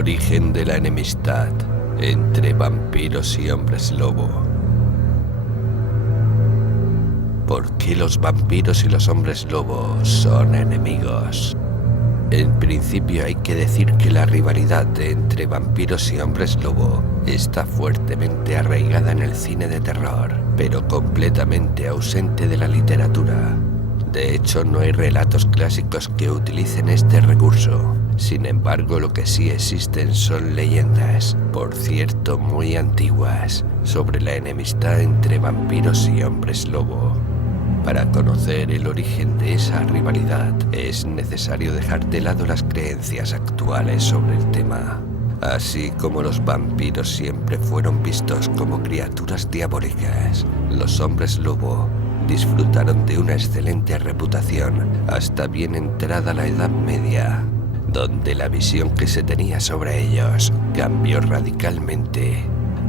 origen de la enemistad entre vampiros y hombres lobo. ¿Por qué los vampiros y los hombres lobo son enemigos? En principio hay que decir que la rivalidad entre vampiros y hombres lobo está fuertemente arraigada en el cine de terror, pero completamente ausente de la literatura. De hecho, no hay relatos clásicos que utilicen este recurso. Sin embargo, lo que sí existen son leyendas, por cierto muy antiguas, sobre la enemistad entre vampiros y hombres lobo. Para conocer el origen de esa rivalidad, es necesario dejar de lado las creencias actuales sobre el tema. Así como los vampiros siempre fueron vistos como criaturas diabólicas, los hombres lobo disfrutaron de una excelente reputación hasta bien entrada la Edad Media, donde la visión que se tenía sobre ellos cambió radicalmente.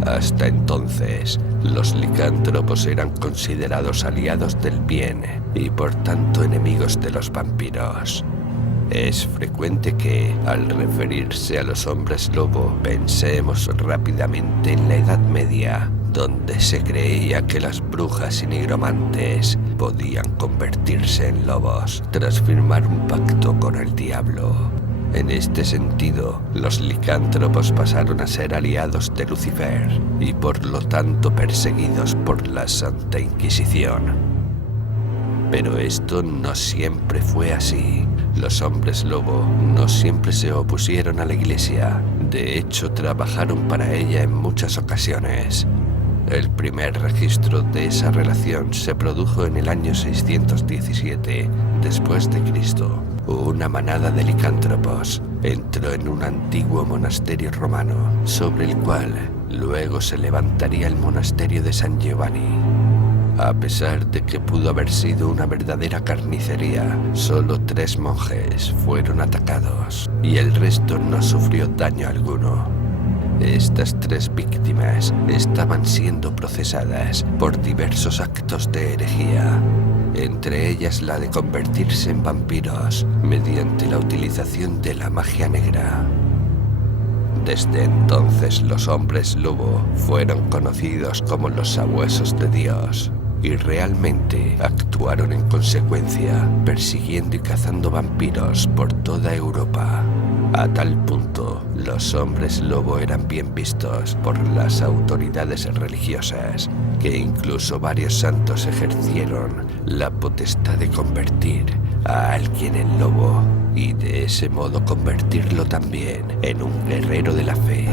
Hasta entonces, los licántropos eran considerados aliados del bien y por tanto enemigos de los vampiros. Es frecuente que, al referirse a los hombres lobo, pensemos rápidamente en la Edad Media, donde se creía que las brujas y nigromantes podían convertirse en lobos tras firmar un pacto con el diablo. En este sentido, los licántropos pasaron a ser aliados de Lucifer y por lo tanto perseguidos por la Santa Inquisición. Pero esto no siempre fue así. Los hombres lobo no siempre se opusieron a la Iglesia. De hecho, trabajaron para ella en muchas ocasiones. El primer registro de esa relación se produjo en el año 617 después de Cristo. Una manada de licántropos entró en un antiguo monasterio romano, sobre el cual luego se levantaría el monasterio de San Giovanni. A pesar de que pudo haber sido una verdadera carnicería, solo 3 monjes fueron atacados y el resto no sufrió daño alguno. Estas 3 víctimas estaban siendo procesadas por diversos actos de herejía, entre ellas la de convertirse en vampiros mediante la utilización de la magia negra. Desde entonces los hombres lobo fueron conocidos como los sabuesos de Dios y realmente actuaron en consecuencia, persiguiendo y cazando vampiros por toda Europa. A tal punto, los hombres lobo eran bien vistos por las autoridades religiosas, que incluso varios santos ejercieron la potestad de convertir a alguien en lobo y de ese modo convertirlo también en un guerrero de la fe.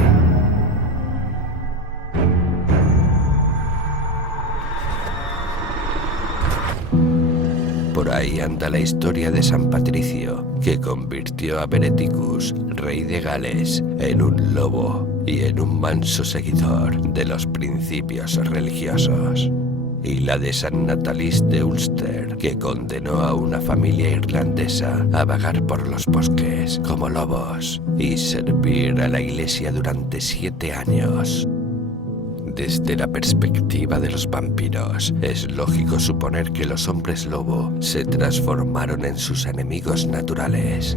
Por ahí anda la historia de San Patricio, que convirtió a Vereticus, rey de Gales, en un lobo y en un manso seguidor de los principios religiosos. Y la de San Natalis de Ulster, que condenó a una familia irlandesa a vagar por los bosques como lobos y servir a la iglesia durante 7 años. Desde la perspectiva de los vampiros, es lógico suponer que los hombres lobo se transformaron en sus enemigos naturales.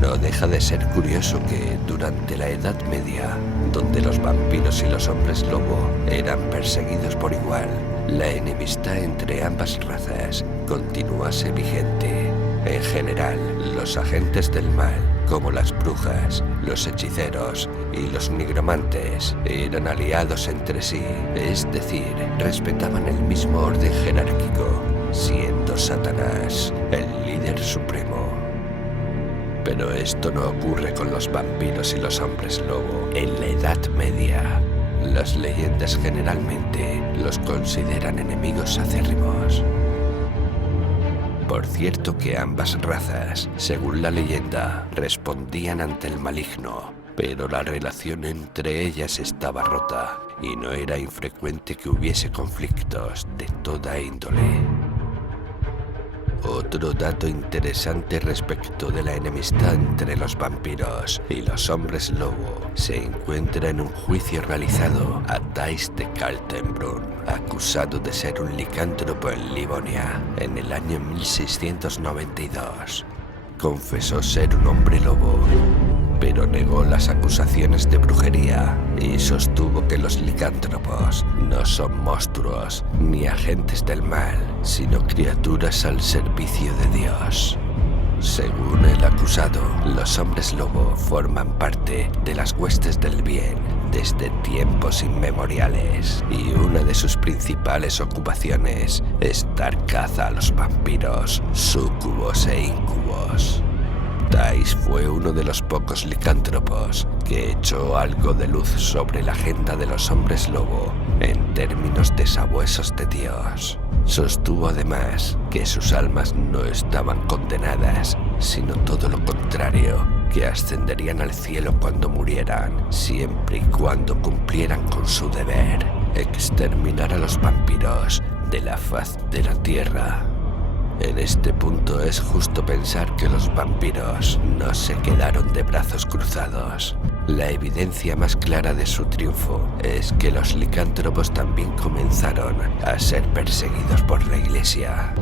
No deja de ser curioso que, durante la Edad Media, donde los vampiros y los hombres lobo eran perseguidos por igual, la enemistad entre ambas razas continuase vigente. En general, los agentes del mal, como las brujas, los hechiceros y los nigromantes, eran aliados entre sí, es decir, respetaban el mismo orden jerárquico, siendo Satanás el líder supremo. Pero esto no ocurre con los vampiros y los hombres lobo. En la Edad Media, las leyendas generalmente los consideran enemigos acérrimos. Por cierto que ambas razas, según la leyenda, respondían ante el maligno, pero la relación entre ellas estaba rota y no era infrecuente que hubiese conflictos de toda índole. Otro dato interesante respecto de la enemistad entre los vampiros y los hombres lobo se encuentra en un juicio realizado a Thais de Kaltenbrunn, acusado de ser un licántropo en Livonia en el año 1692. Confesó ser un hombre lobo pero negó las acusaciones de brujería y sostuvo que los licántropos no son monstruos ni agentes del mal, sino criaturas al servicio de Dios. Según el acusado, los hombres lobo forman parte de las huestes del bien desde tiempos inmemoriales y una de sus principales ocupaciones es dar caza a los vampiros, súcubos e incubos. Thais fue uno de los pocos licántropos que echó algo de luz sobre la agenda de los hombres lobo en términos de sabuesos de Dios. Sostuvo además que sus almas no estaban condenadas, sino todo lo contrario, que ascenderían al cielo cuando murieran, siempre y cuando cumplieran con su deber: exterminar a los vampiros de la faz de la tierra. En este punto es justo pensar que los vampiros no se quedaron de brazos cruzados. La evidencia más clara de su triunfo es que los licántropos también comenzaron a ser perseguidos por la Iglesia.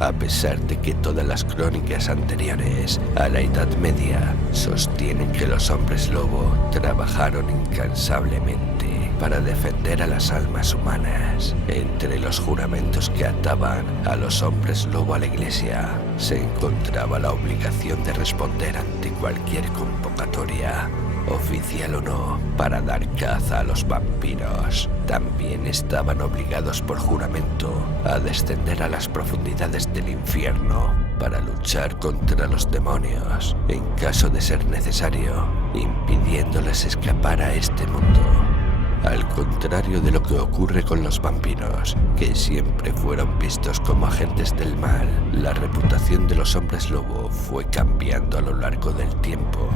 A pesar de que todas las crónicas anteriores a la Edad Media sostienen que los hombres lobo trabajaron incansablemente para defender a las almas humanas, entre los juramentos que ataban a los hombres lobo a la Iglesia se encontraba la obligación de responder ante cualquier convocatoria, oficial o no, para dar caza a los vampiros. También estaban obligados por juramento a descender a las profundidades del infierno para luchar contra los demonios, en caso de ser necesario, impidiéndoles escapar a este mundo. Al contrario de lo que ocurre con los vampiros, que siempre fueron vistos como agentes del mal, la reputación de los hombres lobo fue cambiando a lo largo del tiempo.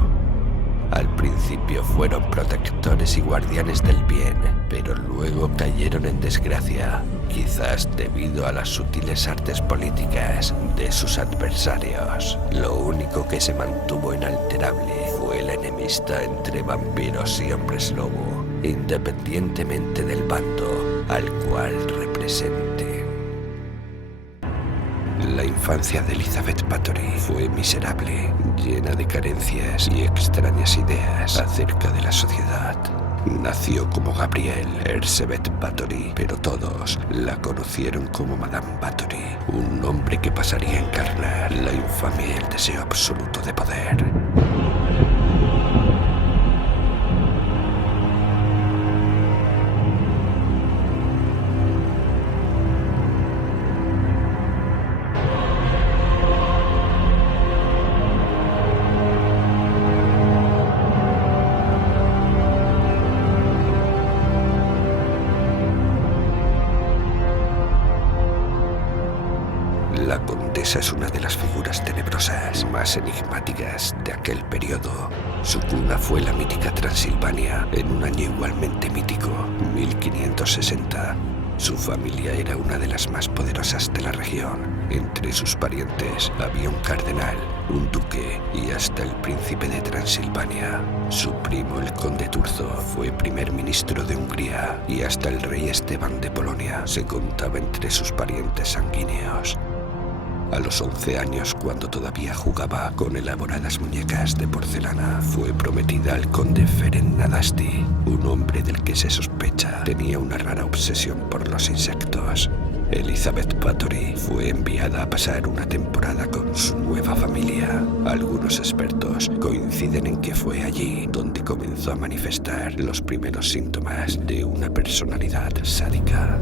Al principio fueron protectores y guardianes del bien, pero luego cayeron en desgracia, quizás debido a las sutiles artes políticas de sus adversarios. Lo único que se mantuvo inalterable fue la enemistad entre vampiros y hombres lobo, independientemente del bando al cual represente. La infancia de Elizabeth Bathory fue miserable, llena de carencias y extrañas ideas acerca de la sociedad. Nació como Gabrielle Erzsébet Bathory, pero todos la conocieron como Madame Bathory, un nombre que pasaría a encarnar la infamia y el deseo absoluto de poder. La condesa es una de las figuras tenebrosas más enigmáticas de aquel periodo. Su cuna fue la mítica Transilvania, en un año igualmente mítico, 1560. Su familia era una de las más poderosas de la región. Entre sus parientes había un cardenal, un duque y hasta el príncipe de Transilvania. Su primo, el conde Turzo, fue primer ministro de Hungría y hasta el rey Esteban de Polonia se contaba entre sus parientes sanguíneos. A los 11 años, cuando todavía jugaba con elaboradas muñecas de porcelana, fue prometida al conde Ferenc Nadasti, un hombre del que se sospecha tenía una rara obsesión por los insectos. Elizabeth Bathory fue enviada a pasar una temporada con su nueva familia. Algunos expertos coinciden en que fue allí donde comenzó a manifestar los primeros síntomas de una personalidad sádica.